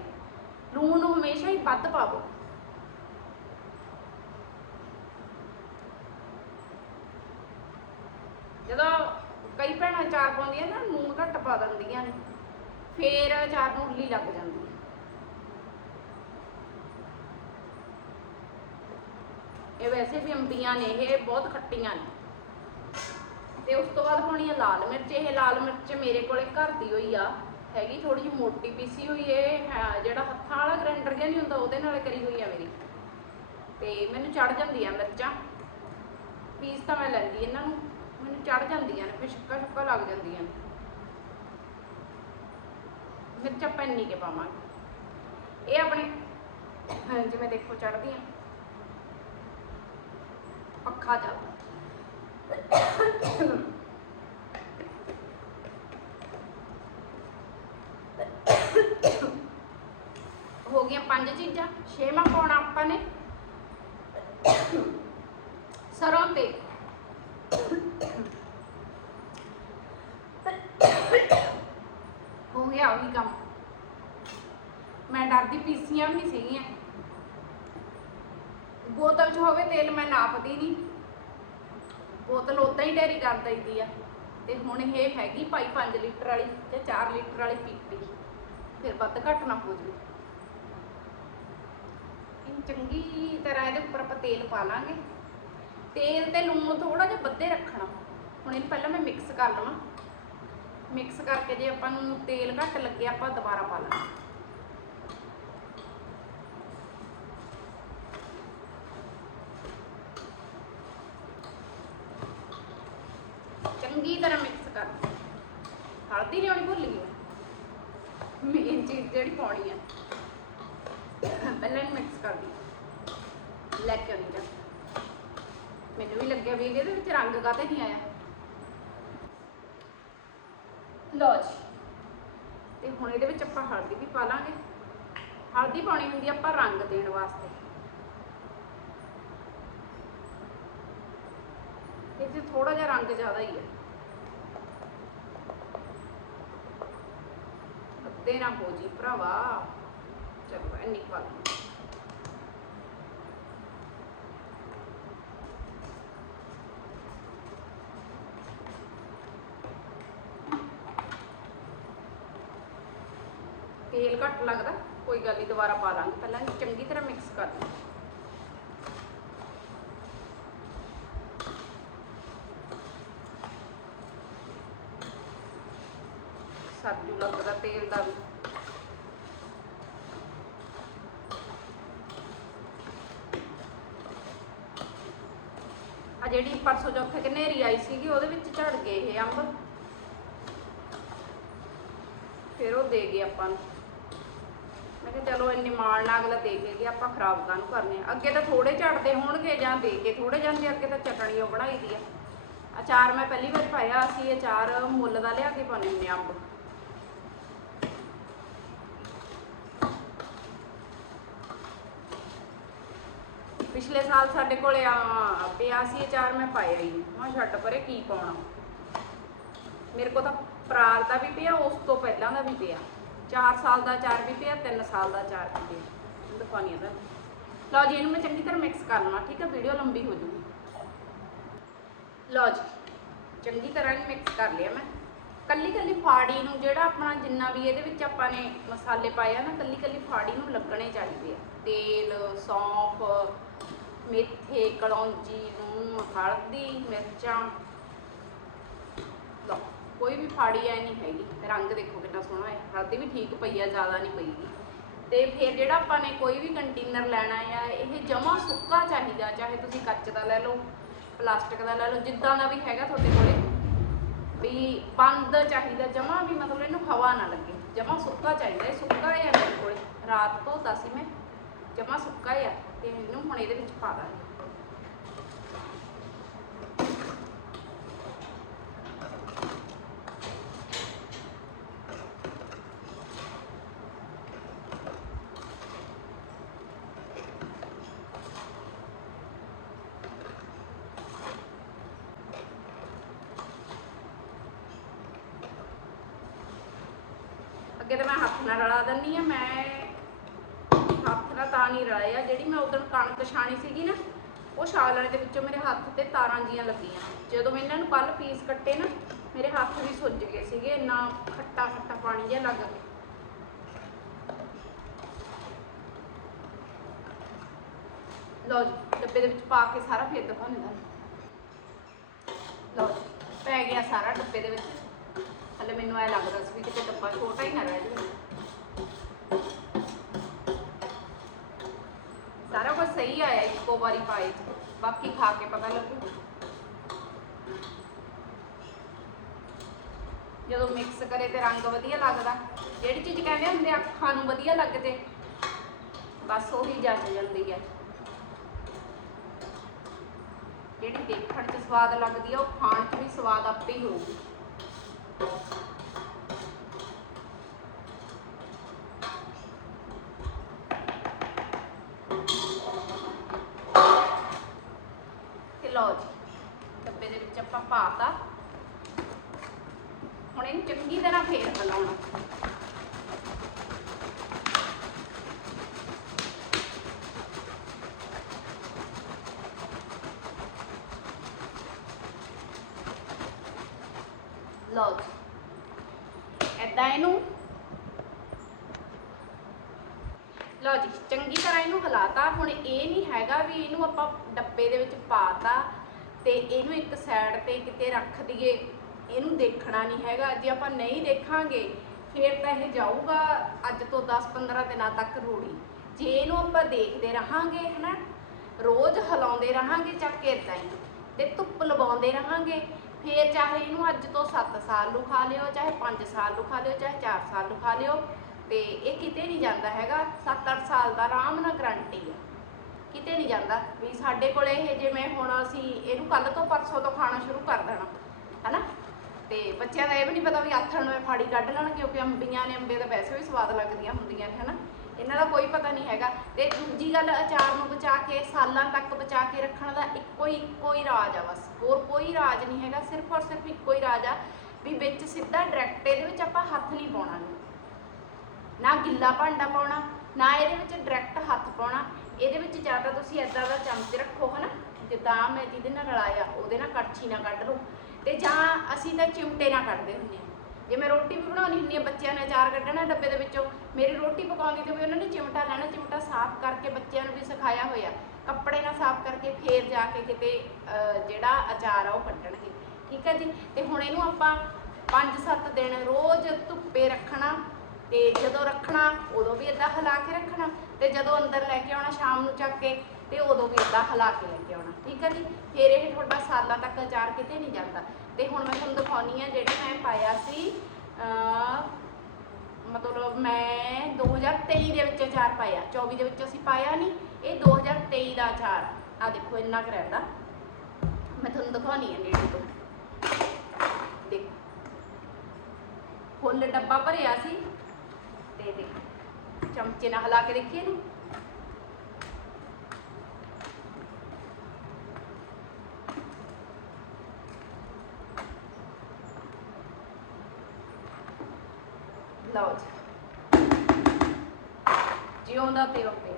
ਲੂਣ ਨੂੰ ਹਮੇਸ਼ਾ ਹੀ ਵੱਧ ਪਾਵੋ। ਜਦੋਂ ਕਈ ਭੈਣਾਂ ਚਾਰ ਪਾਉਂਦੀਆਂ ਨਾ ਲੂਣ ਘੱਟ ਪਾ ਦਿੰਦੀਆਂ ਨੇ। ਫੇਰ ਅਚਾਰ ਨੂੰ ਉੱਲੀ ਲੱਗ ਜਾਂਦੀ ਹੈ। ਇਹ ਵੈਸੇ ਵੀ ਅੰਬੀਆਂ ਨੇ, ਇਹ ਬਹੁਤ ਖੱਟੀਆਂ ਨੇ। ਤੇ ਉਸ ਤੋਂ ਬਾਅਦ ਪਾਉਣੀ ਆ ਲਾਲ ਮਿਰਚ। ਇਹ ਲਾਲ ਮਿਰਚ ਮੇਰੇ ਕੋਲੇ ਘਰ ਦੀ ਹੋਈ ਆ। ਹੈਗੀ ਥੋੜੀ ਜਿਹੀ ਮੋਟੀ ਪੀਸੀ ਹੋਈ ਇਹ ਹੈ, ਜਿਹੜਾ ਹੱਥਾਂ ਵਾਲਾ ਗ੍ਰਾਈਂਡਰ ਜਿਹਾ ਨਹੀਂ ਹੁੰਦਾ, ਉਹਦੇ ਨਾਲ ਕਰੀ ਹੋਈ ਆ ਮੇਰੀ। ਤੇ ਮੈਨੂੰ ਚੜ ਜਾਂਦੀ ਆ ਮਿਰਚਾਂ। ਪੀਸ ਤਾਂ ਮੈਂ ਲੈਂਦੀ ਇਹਨਾਂ ਨੂੰ। ਚੜ ਜਾਂਦੀਆਂ ਨੇ, ਫਿਰ ਸ਼ੱਕਾ ਸ਼ੱਕਾ ਲੱਗ ਜਾਂਦੀਆਂ ਨੇ। ਮਿਰਚਾਂ ਪੈਣੀ ਕੇ ਪਾਵਾਂਗੇ। ਇਹ ਆਪਣੇ, ਜਿਵੇਂ ਦੇਖੋ ਚੜਦੀਆਂ। ਪੱਖਾ ਚੱਲਦਾ ਹੋ ਗਈਆਂ ਪੰਜ ਚੀਜ਼ਾਂ। ਛੇਵਾਂ ਪਾਉਣਾ ਆਪਾਂ ਨੇ। ਸਰੋਂ ਤੇ ਹੋ ਗਿਆ ਉਹੀ ਕੰਮ ਮੈਂ ਡਰਦੀ ਪੀਸੀਆਂ ਸੀਗੀਆਂ ਬੋਤਲ 'ਚ ਹੋਵੇ ਤੇਲ ਮੈਂ ਨਾਪਦੀ ਨਹੀਂ। ਬੋਤਲ ਉਦਾਂ ਹੀ ਢੇਰੀ ਕਰ ਦਈਦੀ ਆ। ਤੇ ਹੁਣ ਇਹ ਹੈਗੀ ਭਾਈ 5 ਲੀਟਰ ਵਾਲੀ ਤੇ 4 ਲੀਟਰ ਵਾਲੀ ਪੀਪੀ। ਫਿਰ ਵੱਧ ਘੱਟ ਨਾ ਹੋ ਜਾਵੇ। ਇਹ ਚੰਗੀ ਤਰ੍ਹਾਂ ਇਹਦੇ ਉੱਪਰ ਆਪਾਂ ਤੇਲ ਪਾ ਲਾਂਗੇ। ਤੇਲ ਤੇ ਲੂਣ ਥੋੜਾ ਜਿਹਾ ਵੱਧੇ ਰੱਖਣਾ। ਹੁਣ ਇਹਨੂੰ ਪਹਿਲਾਂ ਮੈਂ ਮਿਕਸ ਕਰ ਲਵਾਂ। ਮਿਕਸ ਕਰਕੇ ਜੇ ਆਪਾਂ ਨੂੰ ਤੇਲ ਘੱਟ ਲੱਗੇ ਆਪਾਂ ਦੁਬਾਰਾ ਪਾ ਲਾਂਗੇ ਚੰਗੀ ਤਰ੍ਹਾਂ ਮਿਕਸ ਕਰ ਹਲਦੀ ਨਹੀਂ ਭੁੱਲ ਗਈ। ਮੇਨ ਚੀਜ਼ ਜਿਹੜੀ ਪਾਉਣੀ ਆ। ਪਹਿਲਾਂ ਇਹਨੂੰ ਮਿਕਸ ਕਰ ਦੀ ਲੈ ਕੇ ਆਉਣੀ ਜਾ ਮੈਨੂੰ ਵੀ ਲੱਗਿਆ ਵੀ ਇਹਦੇ ਵਿੱਚ ਰੰਗ ਕਾਤੇ ਨਹੀਂ ਆਇਆ। ਲਓ ਜੀ। ਤੇ ਹੁਣ ਇਹਦੇ ਵਿੱਚ ਆਪਾਂ ਹਲਦੀ ਵੀ ਪਾ ਲਾਂਗੇ। ਹਲਦੀ ਪਾਉਣੀ ਹੁੰਦੀ ਆਪਾਂ ਰੰਗ ਦੇਣ ਵਾਸਤੇ। ਇਹ 'ਚ ਥੋੜਾ ਜਿਹਾ ਰੰਗ ਜ਼ਿਆਦਾ ਹੀ ਹੈ ਅੱਧੇ ਨਾ ਹੋ ਜੀ ਭਰਾਵਾ। ਚਲੋ, ਇੰਨੀ ਕੁ ਤੇਲ ਘੱਟ ਲੱਗਦਾ, ਕੋਈ ਗੱਲ ਨਹੀਂ ਦੁਬਾਰਾ ਪਾ ਲਾਂਗੇ ਪਹਿਲਾਂ ਚੰਗੀ ਤਰ੍ਹਾਂ ਮਿਕਸ ਕਰ ਲਓ ਸਬਜ਼ੀ ਲੱਗਦਾ ਤੇਲ ਦਾ ਵੀ। ਆ ਜਿਹੜੀ ਪਰਸੋਂ ਚੌਥੇ ਕਿ ਆਈ ਸੀਗੀ, ਉਹਦੇ ਵਿੱਚ ਝੜ ਗਏ ਇਹ ਅੰਬ। ਫਿਰ ਉਹ ਦੇ ਗਏ ਆਪਾਂ ਨੂੰ। ਮੈਂ ਕਿਹਾ ਚਲੋ ਇੰਨੀ ਮਾਲ ਨਾ ਅਗਲਾ ਦੇ ਕੇ ਗਿਆ, ਆਪਾਂ ਖਰਾਬ ਕਾਹਨੂੰ ਕਰਨੇ ਆ? ਅੱਗੇ ਤਾਂ ਥੋੜੇ ਝੜਦੇ ਹੋਣਗੇ ਜਾਂ ਦੇ ਕੇ ਥੋੜੇ ਜਾਂਦੇ ਅੱਗੇ ਤਾਂ ਚਟਣੀ ਉਹ ਬਣਾਈ ਦੀ ਆ। ਅਚਾਰ ਮੈਂ ਪਹਿਲੀ ਵਾਰ ਪਾਇਆ, ਅਸੀਂ ਅਚਾਰ ਮੁੱਲ ਦਾ ਲਿਆ ਕੇ ਪਾਉਂਦੇ ਹੁੰਦੇ ਅੰਬ। ਪਿਛਲੇ ਸਾਲ ਸਾਡੇ ਕੋਲੇ ਆ, ਪਿਆ ਸੀ ਅਚਾਰ ਮੈਂ ਪਾਇਆ ਹੀ ਨਹੀਂ। ਮੈਂ ਕਿਹਾ ਛੱਡ ਪਰੇ, ਕੀ ਪਾਉਣਾ? ਮੇਰੇ ਕੋਲ ਤਾਂ ਪਰਾਲ ਦਾ ਵੀ ਪਿਆ, ਉਸ ਤੋਂ ਪਹਿਲਾਂ ਦਾ ਵੀ ਪਿਆ। 4 ਸਾਲ ਦਾ ਅਚਾਰ ਵੀ ਪਿਆ 3 ਸਾਲ ਦਾ ਅਚਾਰ ਵੀ ਪਿਆ। ਦਿਖਾਉਣੀ ਦਾ ਲਓ ਜੀ, ਇਹਨੂੰ ਮੈਂ ਚੰਗੀ ਤਰ੍ਹਾਂ ਮਿਕਸ ਕਰ ਲਵਾਂ, ਠੀਕ ਹੈ ਵੀਡੀਓ ਲੰਬੀ ਹੋ ਜੂਗੀ ਲਓ ਜੀ, ਚੰਗੀ ਤਰ੍ਹਾਂ ਇਹਨੂੰ ਮਿਕਸ ਕਰ ਲਿਆ ਮੈਂ। ਕੱਲੀ ਕੱਲੀ ਫਾੜੀ ਨੂੰ ਜਿਹੜਾ ਆਪਣਾ ਜਿੰਨਾ ਵੀ ਇਹਦੇ ਵਿੱਚ ਆਪਾਂ ਨੇ ਮਸਾਲੇ ਪਾਏ ਆ ਨਾ ਕੱਲੀ ਕੱਲੀ ਫਾੜੀ ਨੂੰ ਲੱਗਣੇ ਚਾਹੀਦੇ ਆ। ਤੇਲ, ਸੌਂਫ ਮੇਥੇ ਕਲੌਂਜੀ ਨੂੰ ਹਲਦੀ, ਮਿਰਚਾਂ। ਲਓ, ਕੋਈ ਵੀ ਫਾੜੀ ਐ ਨਹੀਂ ਹੈਗੀ। ਰੰਗ ਦੇਖੋ ਕਿੰਨਾ ਸੋਹਣਾ ਹੈ। ਹਲਦੀ ਵੀ ਠੀਕ ਪਈ ਆ, ਜ਼ਿਆਦਾ ਨਹੀਂ ਪਈਗੀ ਤੇ ਫਿਰ ਜਿਹੜਾ ਆਪਾਂ ਨੇ ਕੋਈ ਵੀ ਕੰਟੇਨਰ ਲੈਣਾ ਆ, ਇਹ ਜਮਾ ਸੁੱਕਾ ਚਾਹੀਦਾ, ਚਾਹੇ ਤੁਸੀਂ ਕੱਚ ਦਾ ਲੈ ਲਓ, ਪਲਾਸਟਿਕ ਦਾ ਲੈ ਲਓ, ਜਿੱਦਾਂ ਦਾ ਵੀ ਹੈਗਾ ਤੁਹਾਡੇ ਕੋਲੇ। ਵੀ ਬੰਦ ਚਾਹੀਦਾ, ਜਮਾ ਵੀ ਮਤਲਬ ਇਹਨੂੰ ਹਵਾ ਨਾ ਲੱਗੇ। ਜਮਾ ਸੁੱਕਾ ਚਾਹੀਦਾ। ਇਹ ਸੁੱਕਾ ਹੈ ਮੇਰੇ ਕੋਲੇ। ਰਾਤ ਤੋਂ ਸੀ ਮੈਂ ਜਮਾ ਸੁੱਕਾ ਆ, ਤੇ ਇਹਨੂੰ ਹੁਣ ਇਹਦੇ ਵਿੱਚ ਪਾ ਦਾਂਗੇ। ਅੱਗੇ ਤਾਂ ਮੈਂ ਹੱਥ ਨਾਲ ਰਲਾ ਦਿੰਨੀ ਆ, ਮੈਂ ਤਾਂ ਨਹੀਂ ਰਲਾਇਆ ਜਿਹੜੀ ਮੈਂ ਉਦੋਂ ਕਣਕ ਛਾਣੀ ਸੀਗੀ ਨਾ, ਉਹ ਛਾਲਣ ਦੇ ਵਿੱਚੋਂ ਮੇਰੇ ਹੱਥ ਤੇ ਤਾਰਾਂ ਜੀਆਂ ਲੱਗੀਆਂ। ਜਦੋਂ ਮੈਂ ਇਹਨਾਂ ਨੂੰ ਕੱਲ ਪੀਸ ਕੱਟੇ ਨਾ, ਮੇਰੇ ਹੱਥ ਵੀ ਸੁੱਜ ਗਏ ਸੀਗੇ, ਇੰਨਾ ਖੱਟਾ ਖੱਟਾ ਪਾਣੀ ਜਿਹਾ ਲੱਗ ਗਿਆ। ਲਓ ਜੀ, ਡੱਬੇ ਦੇ ਵਿੱਚ ਪਾ ਕੇ ਸਾਰਾ ਫੇਰ ਦਿਖਾਉਂਦੇ ਤੁਹਾਨੂੰ ਲਓ ਜੀ, ਪੈ ਗਿਆ ਸਾਰਾ ਡੱਬੇ ਦੇ ਵਿੱਚ। ਹਲੇ ਮੈਨੂੰ ਐ ਲੱਗਦਾ ਸੀ ਵੀ ਕਿਤੇ ਡੱਬਾ ਛੋਟਾ ਹੀ ਨਾ ਰਹਿ ਜਾਵੇ। ਸਹੀ ਆਇਆ ਇੱਕੋ ਵਾਰੀ ਪਾਏ। ਬਾਕੀ ਖਾ ਕੇ ਪਤਾ ਲੱਗੂ। ਜਦੋਂ ਮਿਕਸ ਕਰੇ ਤੇ ਰੰਗ ਵਧੀਆ ਲੱਗਦਾ। ਜਿਹੜੀ ਚੀਜ਼ ਕਹਿੰਦੇ ਹੁੰਦੇ ਆ, ਅੱਖਾਂ ਨੂੰ ਵਧੀਆ ਲੱਗਦੇ। ਬਸ ਉਹੀ ਜੱਜ ਜਾਂਦੀ ਹੈ ਜਿਹੜੀ ਦੇਖਣ 'ਚ ਸਵਾਦ ਲੱਗਦੀ ਆ ਉਹ ਖਾਣ 'ਚ ਵੀ ਸਵਾਦ ਆਪੇ ਹੀ ਹੋਊਗੀ ਤੇ ਲਓ ਜੀ ਡੱਬੇ ਦੇ ਵਿੱਚ ਆਪਾਂ ਪਾਤਾ ਹੁਣ ਇਹਨੂੰ ਚੰਗੀ ਤਰ੍ਹਾਂ ਫੇਰ ਹਲਾਉਣਾ ਲਓ ਜੀ। ਏਦਾਂ ਇਹਨੂੰ ਲਓ ਜੀ, ਚੰਗੀ ਤਰ੍ਹਾਂ ਇਹਨੂੰ ਹਿਲਾਤਾ। ਹੁਣ ਇਹ ਨਹੀਂ ਹੈਗਾ ਵੀ ਇਹਨੂੰ ਆਪਾਂ ਡੱਬੇ ਦੇ ਵਿੱਚ ਪਾਤਾ ਤੇ ਇਹਨੂੰ ਇੱਕ ਸਾਈਡ ਤੇ ਕਿਤੇ ਰੱਖ ਦਈਏ। ਇਹਨੂੰ ਦੇਖਣਾ ਨਹੀਂ ਹੈਗਾ। ਜੇ ਆਪਾਂ ਨਹੀਂ ਦੇਖਾਂਗੇ, ਫੇਰ ਤਾਂ ਇਹ ਜਾਊਗਾ ਅੱਜ ਤੋਂ 10-15 ਦਿਨਾਂ ਤੱਕ ਰੂੜੀ। ਜੇ ਇਹਨੂੰ ਆਪਾਂ ਦੇਖਦੇ ਰਹਾਂਗੇ, ਹਨਾ, ਰੋਜ਼ ਹਿਲਾਉਂਦੇ ਰਹਾਂਗੇ ਚੱਕ ਕੇ ਏਦਾਂ ਹੀ ਤੇ ਧੁੱਪ ਲਵਾਉਂਦੇ ਰਹਾਂਗੇ ਫਿਰ ਚਾਹੇ ਇਹਨੂੰ ਅੱਜ ਤੋਂ 7 ਸਾਲ ਨੂੰ ਖਾ ਲਿਓ, ਚਾਹੇ 5 ਸਾਲ ਨੂੰ ਖਾ ਲਿਓ, ਚਾਹੇ 4 ਸਾਲ ਨੂੰ ਖਾ ਲਿਓ, ਤੇ ਇਹ ਕਿਤੇ ਨਹੀਂ ਜਾਂਦਾ ਹੈਗਾ। 7-8 ਸਾਲ ਦਾ ਆਰਾਮ ਨਾਲ ਗਰੰਟੀ ਹੈ। ਕਿਤੇ ਨਹੀਂ ਜਾਂਦਾ ਵੀ ਸਾਡੇ ਕੋਲ ਇਹ ਜਿਵੇਂ ਹੁਣ ਅਸੀਂ ਇਹਨੂੰ ਕੱਲ ਤੋਂ ਪਰਸੋਂ ਤੋਂ ਖਾਣਾ ਸ਼ੁਰੂ ਕਰ ਦੇਣਾ, ਹਨਾ? ਤੇ ਬੱਚਿਆਂ ਦਾ ਇਹ ਵੀ ਨਹੀਂ ਪਤਾ ਵੀ ਆਥਣ ਨੂੰ ਫਾੜੀ ਕੱਢ ਲੈਣ ਕਿਉਂਕਿ ਅੰਬੀਆਂ ਨੇ ਅੰਬੇ ਤਾਂ ਵੈਸੇ ਵੀ ਸਵਾਦ ਲੱਗਦੀਆਂ ਹੁੰਦੀਆਂ ਨੇ, ਹਨਾ? ਇਹਨਾਂ ਦਾ ਕੋਈ ਪਤਾ ਨਹੀਂ ਹੈਗਾ। ਤੇ ਦੂਜੀ ਗੱਲ, ਅਚਾਰ ਨੂੰ ਬਚਾ ਕੇ, ਸਾਲਾਂ ਤੱਕ ਬਚਾ ਕੇ ਰੱਖਣ ਦਾ ਇੱਕੋ ਹੀ ਇੱਕੋ ਹੀ ਰਾਜ ਆ ਬਸ। ਹੋਰ ਕੋਈ ਰਾਜ ਨਹੀਂ ਹੈਗਾ, ਸਿਰਫ ਔਰ ਸਿਰਫ ਇੱਕੋ ਹੀ ਰਾਜ ਆ ਵੀ ਵਿੱਚ ਸਿੱਧਾ ਡਾਇਰੈਕਟ ਇਹਦੇ ਵਿੱਚ ਆਪਾਂ ਹੱਥ ਨਹੀਂ ਪਾਉਣਾ। ਨਾ ਗਿੱਲਾ ਭਾਂਡਾ ਪਾਉਣਾ, ਨਾ ਇਹਦੇ ਵਿੱਚ ਡਾਇਰੈਕਟ ਹੱਥ ਪਾਉਣਾ। ਇਹਦੇ ਵਿੱਚ ਜਾਂ ਤਾਂ ਤੁਸੀਂ ਐਦਾਂ ਦਾ ਚਮਚ ਰੱਖੋ, ਹਨਾ? ਜਿੱਦਾਂ ਮੈਂ ਜਿਹਦੇ ਨਾਲ ਰਲਾਇਆ, ਉਹਦੇ ਨਾਲ ਕੜਛੀ ਨਾਲ ਕੱਢ ਲਓ। ਤੇ ਜਾਂ ਅਸੀਂ ਤਾਂ ਚਿਮਟੇ ਨਾਲ ਕੱਢਦੇ ਹੁੰਦੇ ਹਾਂ ਜੇ ਮੈਂ ਰੋਟੀ ਵੀ ਬਣਾਉਣੀ ਹੁੰਦੀ ਹੈ ਬੱਚਿਆਂ ਨੇ ਅਚਾਰ ਕੱਢਣਾ ਡੱਬੇ ਦੇ ਵਿੱਚੋਂ, ਮੇਰੀ ਰੋਟੀ ਪਕਾਉਂਦੀ ਤੇ ਵੀ ਉਹਨਾਂ ਨੇ ਚਿਮਟਾ ਲੈਣਾ, ਚਿਮਟਾ ਸਾਫ਼ ਕਰਕੇ ਬੱਚਿਆਂ ਨੂੰ ਵੀ ਸਿਖਾਇਆ ਹੋਇਆ। ਕੱਪੜੇ ਨਾਲ ਸਾਫ਼ ਕਰਕੇ ਫੇਰ ਜਾ ਕੇ ਕਿਤੇ ਜਿਹੜਾ ਅਚਾਰ ਆ ਉਹ ਕੱਢਣਗੇ। ਠੀਕ ਹੈ ਜੀ? ਤੇ ਹੁਣ ਇਹਨੂੰ ਆਪਾਂ 5-7 ਦਿਨ ਰੋਜ਼ ਧੁੱਪੇ ਰੱਖਣਾ, ਤੇ ਜਦੋਂ ਰੱਖਣਾ, ਉਦੋਂ ਵੀ ਇਦਾਂ ਹਿਲਾ ਕੇ ਰੱਖਣਾ, ਤੇ ਜਦੋਂ ਅੰਦਰ ਲੈ ਕੇ ਆਉਣਾ ਸ਼ਾਮ ਨੂੰ ਚੱਕ ਕੇ, ਤੇ ਉਦੋਂ ਵੀ ਇਦਾਂ ਹਿਲਾ ਕੇ ਲੈ ਕੇ ਆਉਣਾ। ਠੀਕ ਹੈ ਜੀ? ਫਿਰ ਇਹ ਤੁਹਾਡਾ ਸਾਲਾਂ ਤੱਕ ਅਚਾਰ ਕਿਤੇ ਨਹੀਂ ਜਾਂਦਾ। ਤੇ ਹੁਣ ਮੈਂ ਤੁਹਾਨੂੰ ਦਿਖਾਉਣੀ ਆ ਜਿਹੜਾ ਮੈਂ ਪਾਇਆ ਸੀ ਮਤਲਬ ਮੈਂ 2023 ਦੇ ਵਿੱਚ ਅਚਾਰ ਪਾਇਆ 24 ਦੇ ਵਿੱਚ ਅਸੀਂ ਪਾਇਆ ਨਹੀਂ ਇਹ 2023 ਦਾ ਅਚਾਰ ਆ ਦੇਖੋ, ਇੰਨਾ ਕੁ ਰਹਿੰਦਾ। ਮੈਂ ਤੁਹਾਨੂੰ ਦਿਖਾਉਣੀ ਆ ਨੇੜੇ ਤੋਂ। ਦੇਖੋ। ਫੁੱਲ ਡੱਬਾ ਭਰਿਆ ਸੀ। ਤੇ ਦੇਖੋ, ਚਮਚੇ ਨਾਲ ਹਿਲਾ ਕੇ ਦੇਖੀਏ ਇਹਨੂੰ। ਲਓ ਜੀ ਜਿਉਂਦਾ ਪਿਓ ਪਿਆ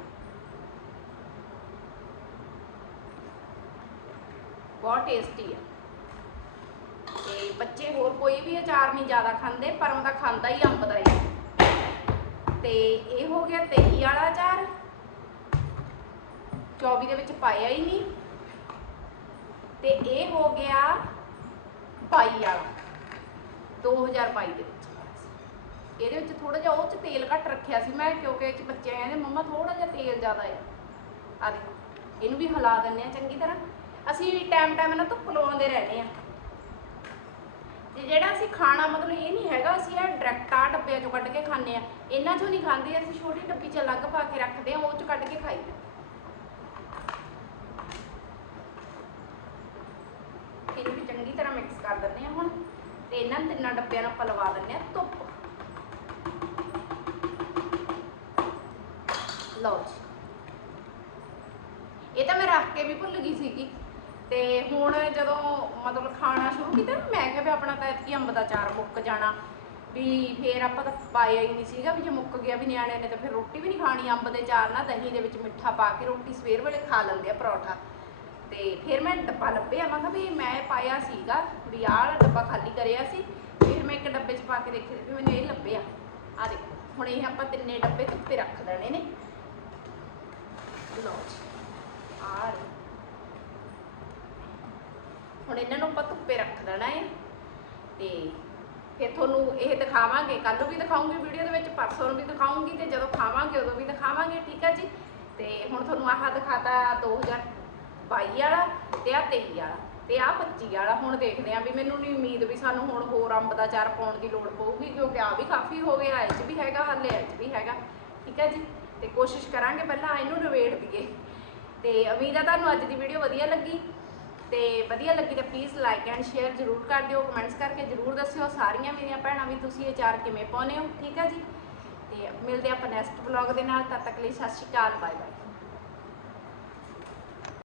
ਬਹੁਤ ਟੇਸਟੀ ਹੈ ਤੇ ਬੱਚੇ ਹੋਰ ਕੋਈ ਵੀ ਅਚਾਰ ਨਹੀਂ ਜ਼ਿਆਦਾ ਖਾਂਦੇ, ਪਰ ਉਹਦਾ ਖਾਂਦਾ ਹੀ ਅੰਬ ਦਾ ਹੀ। ਤੇ ਇਹ ਹੋ ਗਿਆ ਤੇਹੀ ਵਾਲਾ ਅਚਾਰ। 24 ਦੇ ਵਿੱਚ ਪਾਇਆ ਹੀ ਨਹੀਂ। ਤੇ ਇਹ ਹੋ ਗਿਆ 22 ਵਾਲਾ। 2022 ਦੇ ਇਹਦੇ ਵਿੱਚ ਥੋੜਾ ਜਿਹਾ ਉਹ ਚ ਤੇਲ ਘੱਟ ਰੱਖਿਆ ਸੀ ਮੈਂ, ਕਿਉਂਕਿ ਇਹ ਚ ਬੱਚੇ ਕਹਿੰਦੇ ਮੰਮਾ ਥੋੜਾ ਜਿਹਾ ਤੇਲ ਜ਼ਿਆਦਾ ਹੈ। ਆ ਦੇਖੋ, ਇਹਨੂੰ ਵੀ ਹਿਲਾ ਦਿੰਨੇ ਆ ਚੰਗੀ ਤਰ੍ਹਾਂ। ਅਸੀਂ ਟਾਈਮ ਟਾਈਮ ਨਾਲ ਧੁੱਪ ਲਵਾਉਂਦੇ ਰਹਿੰਦੇ ਆ ਤੇ ਜਿਹੜਾ ਅਸੀਂ ਖਾਣਾ, ਮਤਲਬ ਇਹ ਨਹੀਂ ਹੈਗਾ, ਅਸੀਂ ਇਹ ਡਾਇਰੈਕਟ ਆ ਡੱਬਿਆਂ ਚੋਂ ਕੱਢ ਕੇ ਖਾਂਦੇ ਆ ਇਹਨਾਂ ਚੋਂ ਨਹੀਂ ਖਾਂਦੇ, ਅਸੀਂ ਛੋਟੀ ਡੱਬੀ 'ਚ ਅਲੱਗ ਪਾ ਕੇ ਰੱਖਦੇ ਆ ਉਹ ਚ ਕੱਢ ਕੇ ਖਾਈਦਾ ਇਹਨੂੰ ਵੀ ਚੰਗੀ ਤਰ੍ਹਾਂ ਮਿਕਸ ਕਰ ਦਿੰਦੇ ਆ ਹੁਣ। ਤੇ ਇਹਨਾਂ ਤਿੰਨਾਂ ਡੱਬਿਆਂ ਨੂੰ ਪਲਵਾ ਦਿੰਦੇ ਆ ਧੁੱਪ। ਲਓ ਜੀ। ਇਹ ਤਾਂ ਮੈਂ ਰੱਖ ਕੇ ਵੀ ਭੁੱਲ ਗਈ ਸੀਗੀ। ਤੇ ਹੁਣ ਜਦੋਂ ਮਤਲਬ ਖਾਣਾ ਸ਼ੁਰੂ ਕੀਤਾ ਮੈਂ ਕਿਹਾ ਵੀ ਆਪਣਾ ਤਾਂ ਇਤਕੀ ਅੰਬ ਦਾ ਚਾਰ ਮੁੱਕ ਜਾਣਾ। ਵੀ ਫੇਰ ਆਪਾਂ ਤਾਂ ਪਾਇਆ ਹੀ ਨਹੀਂ ਸੀਗਾ ਵੀ ਜੇ ਮੁੱਕ ਗਿਆ ਵੀ ਨਿਆਣਿਆਂ ਨੇ ਤਾਂ ਫਿਰ ਰੋਟੀ ਵੀ ਨਹੀਂ ਖਾਣੀ ਅੰਬ ਦੇ ਚਾਰ ਨਾਲ ਦਹੀਂ ਦੇ ਵਿੱਚ ਮਿੱਠਾ ਪਾ ਕੇ ਰੋਟੀ ਸਵੇਰ ਵੇਲੇ ਖਾ ਲੈਂਦੇ ਆ ਪਰੌਠਾ। ਤੇ ਫਿਰ ਮੈਂ ਡੱਬਾ ਲੱਭਿਆ, ਮੈਂ ਕਿਹਾ ਵੀ ਮੈਂ ਪਾਇਆ ਸੀਗਾ ਵੀ ਆਹ ਵਾਲਾ ਡੱਬਾ ਖਾਲੀ ਕਰਿਆ ਸੀ। ਫਿਰ ਮੈਂ ਇੱਕ ਡੱਬੇ 'ਚ ਪਾ ਕੇ ਦੇਖਿਆ ਵੀ ਮੈਨੂੰ ਇਹ ਲੱਭਿਆ। ਆ ਦੇਖੋ, ਹੁਣ ਇਹ ਆਪਾਂ ਤਿੰਨੇ ਡੱਬੇ ਧੁੱਪੇ ਰੱਖ ਦੇਣੇ ਨੇ। ਲਓ ਜੀ। ਆ ਰਹੇ। ਹੁਣ ਇਹਨਾਂ ਨੂੰ ਆਪਾਂ ਧੁੱਪੇ ਰੱਖ ਦੇਣਾ ਹੈ। ਤੇ ਫਿਰ ਤੁਹਾਨੂੰ ਇਹ ਦਿਖਾਵਾਂਗੇ। ਕੱਲ ਨੂੰ ਵੀ ਦਿਖਾਉਂਗੀ ਵੀਡੀਓ ਦੇ ਵਿੱਚ, ਪਰਸੋਂ ਨੂੰ ਵੀ ਦਿਖਾਉਂਗੀ ਤੇ ਜਦੋਂ ਖਾਵਾਂਗੇ ਉਦੋਂ ਵੀ ਦਿਖਾਵਾਂਗੇ, ਠੀਕ ਹੈ ਜੀ? ਤੇ ਹੁਣ ਤੁਹਾਨੂੰ ਆਹ ਦਿਖਾਤਾ 2022 ਵਾਲਾ ਤੇ ਆ 23 ਵਾਲਾ ਤੇ ਆ 25 ਵਾਲਾ। ਹੁਣ ਦੇਖਦੇ ਆ ਵੀ ਮੈਨੂੰ ਨਹੀਂ ਉਮੀਦ ਵੀ ਸਾਨੂੰ ਹੁਣ ਹੋਰ ਅੰਬ ਦਾ ਚਾਰ ਪਾਉਣ ਦੀ ਲੋੜ ਪਊਗੀ, ਕਿਉਂਕਿ ਆ ਵੀ ਕਾਫੀ ਹੋ ਗਿਆ, ਇਹ 'ਚ ਵੀ ਹੈਗਾ, ਹੱਲੇ ਇਹ 'ਚ ਵੀ ਹੈਗਾ। ਠੀਕ ਹੈ ਜੀ? ਤੇ ਕੋਸ਼ਿਸ਼ ਕਰਾਂਗੇ ਪਹਿਲਾਂ ਇਹਨੂੰ ਨਵੇੜ ਦਈਏ। ਤੇ ਉਮੀਦ ਆ ਤੁਹਾਨੂੰ ਅੱਜ ਦੀ ਵੀਡੀਓ ਵਧੀਆ ਲੱਗੀ। ਤੇ ਵਧੀਆ ਲੱਗੀ ਤਾਂ ਪਲੀਜ਼ ਲਾਈਕ ਐਂਡ ਸ਼ੇਅਰ ਜ਼ਰੂਰ ਕਰ ਦਿਓ। ਕਮੈਂਟਸ ਕਰਕੇ ਜ਼ਰੂਰ ਦੱਸਿਓ ਸਾਰੀਆਂ ਮੇਰੀਆਂ ਭੈਣਾਂ ਵੀ ਤੁਸੀਂ ਇਹ ਚਾਰ ਕਿਵੇਂ ਪਾਉਂਦੇ ਹੋ। ਠੀਕ ਹੈ ਜੀ? ਤੇ ਮਿਲਦੇ ਆਪਾਂ ਨੈਕਸਟ ਵਲੌਗ ਦੇ ਨਾਲ। ਤਦ ਤੱਕ ਲਈ ਸਤਿ ਸ਼੍ਰੀ ਅਕਾਲ ਬਾਏ ਬਾਏ